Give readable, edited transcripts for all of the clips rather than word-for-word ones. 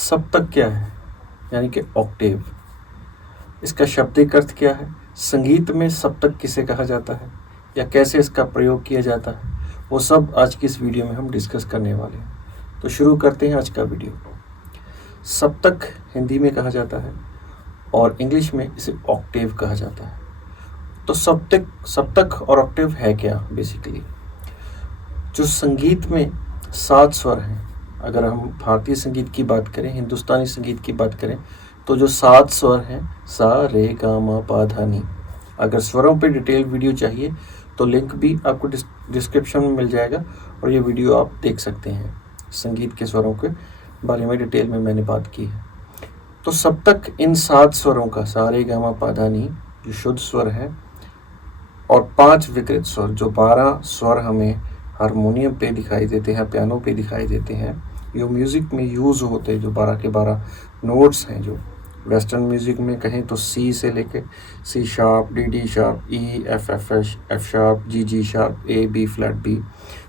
सप्तक क्या है, यानी कि ऑक्टेव। इसका शाब्दिक अर्थ क्या है, संगीत में सप्तक किसे कहा जाता है या कैसे इसका प्रयोग किया जाता है, वो सब आज की इस वीडियो में हम डिस्कस करने वाले हैं। तो शुरू करते हैं आज का वीडियो। सप्तक हिंदी में कहा जाता है और इंग्लिश में इसे ऑक्टेव कहा जाता है। तो सप्तक और ऑक्टेव है क्या बेसिकली। जो संगीत में 7 स्वर हैं, अगर हम भारतीय संगीत की बात करें, हिंदुस्तानी संगीत की बात करें, तो जो 7 स्वर हैं सा रे गा मा पा धा नी। अगर स्वरों पे डिटेल वीडियो चाहिए तो लिंक भी आपको डिस्क्रिप्शन में मिल जाएगा और ये वीडियो आप देख सकते हैं। संगीत के स्वरों के बारे में डिटेल में मैंने बात की है। तो सप्तक इन 7 स्वरों का सा रे गा मा पा धा नी जो शुद्ध स्वर है और 5 विकृत स्वर, जो 12 स्वर हमें हारमोनियम पे दिखाई देते हैं, पियानो पे दिखाई देते हैं, जो म्यूज़िक में यूज़ होते हैं, जो 12 के 12 नोट्स हैं। जो वेस्टर्न म्यूज़िक में कहें तो सी से लेके C sharp, D sharp, E F sharp, G sharp, A B flat B,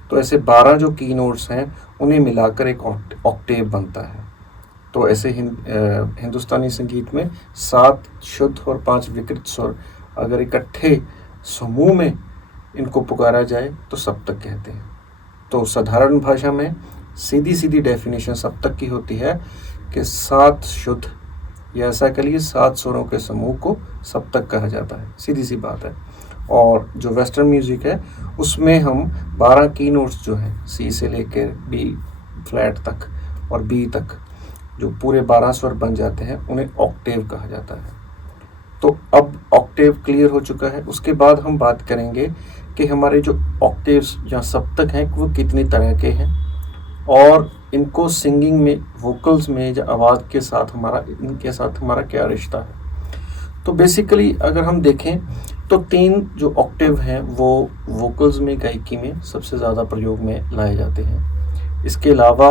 तो ऐसे 12 जो की नोट्स हैं उन्हें मिलाकर एक ऑक्टेव बनता है। तो ऐसे हिंदुस्तानी संगीत में 7 शुद्ध और 5 विकृत स्वर अगर इकट्ठे समूह में इनको पुकारा जाए तो सप्तक कहते हैं। तो साधारण भाषा में सीधी डेफिनेशन सप्तक की होती है कि 7 शुद्ध या ऐसा कहिए 7 स्वरों के समूह को सप्तक कहा जाता है। सीधी सी बात है। और जो वेस्टर्न म्यूजिक है उसमें हम 12 की नोट्स जो हैं सी से लेकर बी फ्लैट तक और बी तक, जो पूरे 12 स्वर बन जाते हैं, उन्हें ऑक्टेव कहा जाता है। तो अब ऑक्टेव क्लियर हो चुका है। उसके बाद हम बात करेंगे कि हमारे जो ऑक्टेव्स या सप्तक हैं वो कितनी तरह के हैं और इनको सिंगिंग में, वोकल्स में या आवाज़ के साथ इनके साथ हमारा क्या रिश्ता है। तो बेसिकली अगर हम देखें तो 3 जो ऑक्टेव हैं वो वोकल्स में, गायकी में सबसे ज़्यादा प्रयोग में लाए जाते हैं। इसके अलावा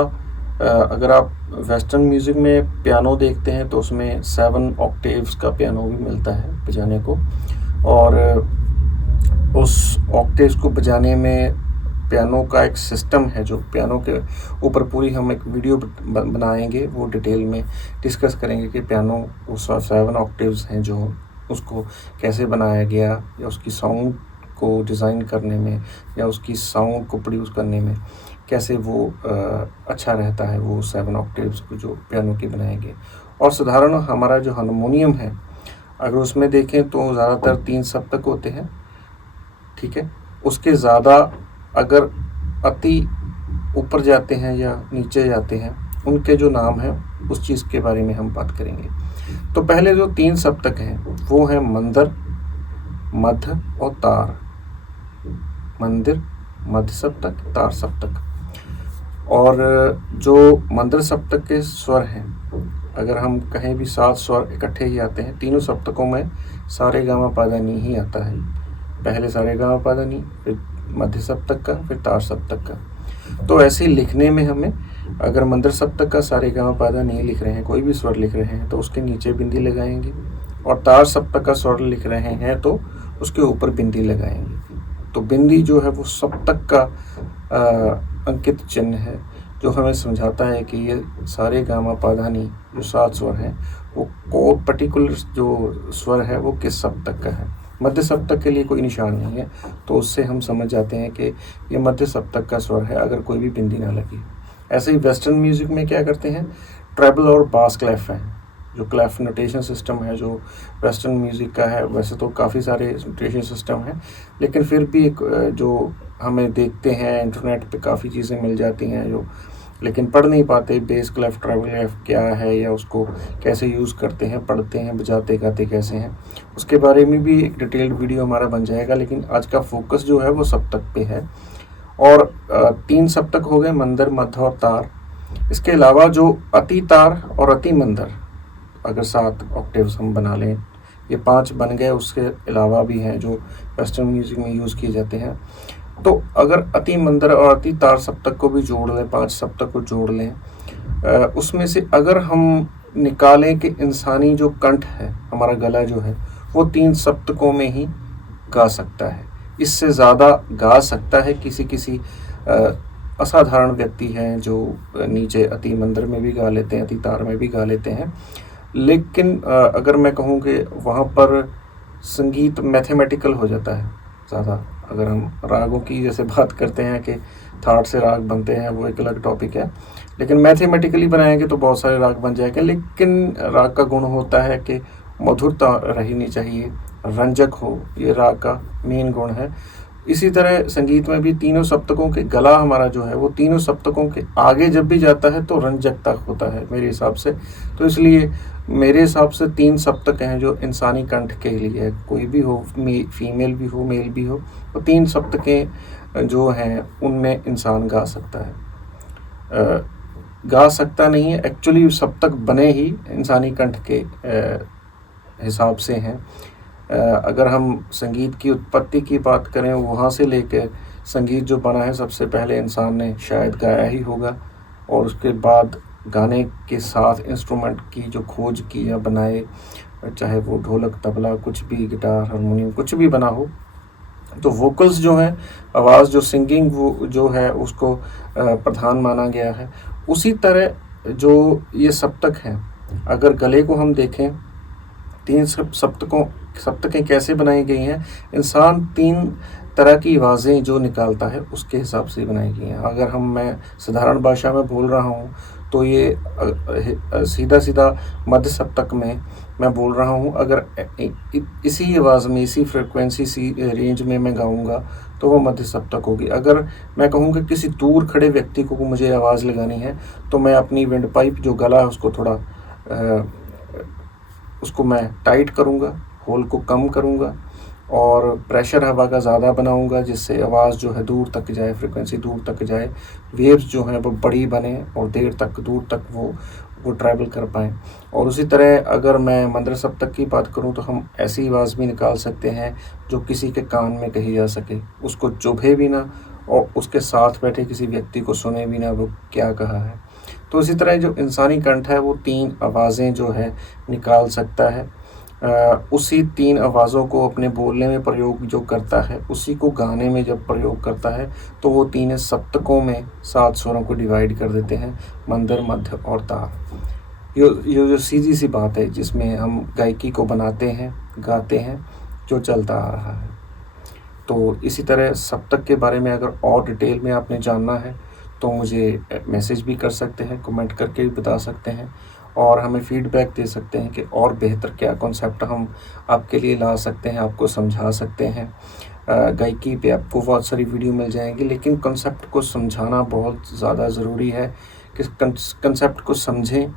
अगर आप वेस्टर्न म्यूज़िक में पियानो देखते हैं तो उसमें 7 ऑक्टेव्स का पियानो भी मिलता है बजाने को, और उस ऑक्टेव्स को बजाने में पियानो का एक सिस्टम है, जो पियानो के ऊपर पूरी हम एक वीडियो बनाएंगे, वो डिटेल में डिस्कस करेंगे कि पियानो वो 7 ऑक्टेव्स हैं जो उसको कैसे बनाया गया, या उसकी साउंड को डिज़ाइन करने में या उसकी साउंड को प्रोड्यूस करने में कैसे वो अच्छा रहता है, वो 7 ऑक्टेव्स को जो पियानो के बनाएंगे। और साधारण हमारा जो हारमोनियम है, अगर उसमें देखें तो ज़्यादातर 3 सप्तक होते हैं, ठीक है। उसके ज़्यादा अगर अति ऊपर जाते हैं या नीचे जाते हैं, उनके जो नाम हैं उस चीज़ के बारे में हम बात करेंगे। तो पहले जो 3 सप्तक हैं वो हैं मंदर, मध्य और तार। मंदिर, मध्य सप्तक, तार सप्तक। और जो मंदर सप्तक के स्वर हैं, अगर हम कहें भी 7 स्वर इकट्ठे ही आते हैं। तीनों सप्तकों में सा रे गा मा पा धा नी ही आता है। पहले सा रे गा मा पा धा नी, फिर मध्य सप्तक का, फिर तार सप्तक का। तो ऐसे लिखने में हमें, अगर मंदर सप्तक का सा रे गा मा पा धा नी लिख रहे हैं, कोई भी स्वर लिख रहे हैं, तो उसके नीचे बिंदी लगाएंगे, और तार सप्तक का स्वर लिख रहे हैं तो उसके ऊपर बिंदी लगाएंगे। तो बिंदी जो है वो सप्तक का अंकित चिन्ह है, जो हमें समझाता है कि ये सा रे गा मा पा धा नी जो 7 स्वर हैं वो पर्टिकुलर जो स्वर है वो किस सप्तक का है। मध्य सप्तक के लिए कोई निशान नहीं है, तो उससे हम समझ जाते हैं कि ये मध्य सप्तक का स्वर है, अगर कोई भी बिंदी ना लगी। ऐसे ही वेस्टर्न म्यूज़िक में क्या करते हैं, ट्रेबल और बास क्लेफ हैं, जो क्लेफ नोटेशन सिस्टम है जो वेस्टर्न म्यूज़िक का है। वैसे तो काफ़ी सारे नोटेशन सिस्टम हैं, लेकिन फिर भी एक जो हमें देखते हैं इंटरनेट पे काफ़ी चीज़ें मिल जाती हैं जो, लेकिन पढ़ नहीं पाते बेस क्लेफ, ट्रेबल क्लेफ क्या है या उसको कैसे यूज़ करते हैं, पढ़ते हैं, बजाते गाते कैसे हैं, उसके बारे में भी एक डिटेल्ड वीडियो हमारा बन जाएगा। लेकिन आज का फोकस जो है वो सप्तक पे है। और 3 सप्तक हो गए, मंदर, मध्य और तार। इसके अलावा जो अति तार और अति मंदर, अगर 7 ऑक्टेव्स हम बना लें, ये 5 बन गए, उसके अलावा भी हैं जो वेस्टर्न म्यूज़िक में यूज़ किए जाते हैं। तो अगर अति मंदर और अति तार सप्तक को भी जोड़ लें, 5 सप्तक को जोड़ लें, उसमें से अगर हम निकालें कि इंसानी जो कंठ है, हमारा गला जो है, वो 3 सप्तकों में ही गा सकता है। इससे ज़्यादा गा सकता है किसी असाधारण व्यक्ति हैं जो नीचे अति मंदिर में भी गा लेते हैं, अति तार में भी गा लेते हैं। लेकिन अगर मैं कहूँ कि वहाँ पर संगीत मैथमेटिकल हो जाता है ज़्यादा। अगर हम रागों की जैसे बात करते हैं कि थाट से राग बनते हैं, वो एक अलग टॉपिक है, लेकिन मैथमेटिकली बनाएंगे तो बहुत सारे राग बन जाएंगे। लेकिन राग का गुण होता है कि मधुरता रहनी चाहिए, रंजक हो, ये राग का मेन गुण है। इसी तरह संगीत में भी तीनों सप्तकों के गला हमारा जो है वो तीनों सप्तकों के आगे जब भी जाता है तो रंजकता होता है मेरे हिसाब से। तो इसलिए मेरे हिसाब से 3 सप्तक हैं जो इंसानी कंठ के लिए है, कोई भी हो, फीमेल भी हो, मेल भी हो, तो 3 सप्तकें जो हैं उनमें इंसान गा सकता है। गा सकता नहीं है, एक्चुअली सप्तक बने ही इंसानी कंठ के हिसाब से हैं। अगर हम संगीत की उत्पत्ति की बात करें, वहाँ से लेकर संगीत जो बना है सबसे पहले इंसान ने शायद गाया ही होगा, और उसके बाद गाने के साथ इंस्ट्रूमेंट की जो खोज की या बनाए, चाहे वो ढोलक, तबला, कुछ भी, गिटार, हारमोनियम, कुछ भी बना हो, तो वोकल्स जो हैं, आवाज़ जो सिंगिंग वो जो है उसको प्रधान माना गया है। उसी तरह जो ये सप्तक हैं, अगर गले को हम देखें, 3 सप्तकें कैसे बनाई गई हैं, इंसान 3 तरह की आवाज़ें जो निकालता है उसके हिसाब से बनाई गई हैं। अगर मैं साधारण भाषा में बोल रहा हूँ तो ये सीधा सीधा मध्य सप्तक में मैं बोल रहा हूँ। अगर इसी आवाज़ में, इसी फ्रिक्वेंसी, सी रेंज में मैं गाऊँगा तो वो मध्य सप्तक होगी। अगर मैं कहूँ कि किसी दूर खड़े व्यक्ति को मुझे आवाज़ लगानी है तो मैं अपनी विंड पाइप जो गला है उसको थोड़ा उसको मैं टाइट करूँगा, होल को कम करूँगा और प्रेशर हवा का ज़्यादा बनाऊँगा, जिससे आवाज़ जो है दूर तक जाए, फ्रिक्वेंसी दूर तक जाए, वेव्स जो हैं वो बड़ी बने और देर तक, दूर तक वो ट्रैवल कर पाएँ। और उसी तरह अगर मैं मंद्र सप्तक की बात करूँ तो हम ऐसी आवाज़ भी निकाल सकते हैं जो किसी के कान में कही जा सके, उसको चुभे भी ना और उसके साथ बैठे किसी व्यक्ति को सुने भी ना वो क्या कहा है। तो इसी तरह जो इंसानी कंठ है वो 3 आवाज़ें जो है निकाल सकता है। उसी 3 आवाज़ों को अपने बोलने में प्रयोग जो करता है, उसी को गाने में जब प्रयोग करता है तो वो 3 सप्तकों में 7 स्वरों को डिवाइड कर देते हैं, मंद्र, मध्य और तार। ये जो सीधी सी बात है जिसमें हम गायकी को बनाते हैं, गाते हैं, जो चलता आ रहा है। तो इसी तरह सप्तक के बारे में अगर और डिटेल में आपने जानना है तो मुझे मैसेज भी कर सकते हैं, कमेंट करके भी बता सकते हैं और हमें फीडबैक दे सकते हैं कि और बेहतर क्या कॉन्सेप्ट हम आपके लिए ला सकते हैं, आपको समझा सकते हैं। गायकी पे आपको बहुत सारी वीडियो मिल जाएंगी, लेकिन कॉन्सेप्ट को समझाना बहुत ज़्यादा ज़रूरी है कि कॉन्सेप्ट को समझें,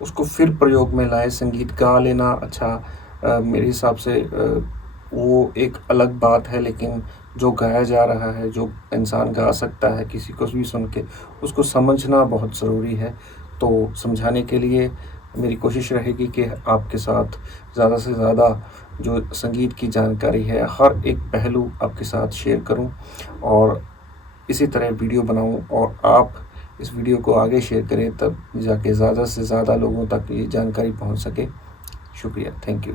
उसको फिर प्रयोग में लाएं। संगीत गा लेना अच्छा मेरे हिसाब से वो एक अलग बात है, लेकिन जो गाया जा रहा है, जो इंसान गा सकता है किसी को भी सुन के, उसको समझना बहुत ज़रूरी है। तो समझाने के लिए मेरी कोशिश रहेगी कि आपके साथ ज़्यादा से ज़्यादा जो संगीत की जानकारी है, हर एक पहलू आपके साथ शेयर करूं और इसी तरह वीडियो बनाऊं और आप इस वीडियो को आगे शेयर करें, तब जाके ज़्यादा से ज़्यादा लोगों तक ये जानकारी पहुंच सके। शुक्रिया, थैंक यू।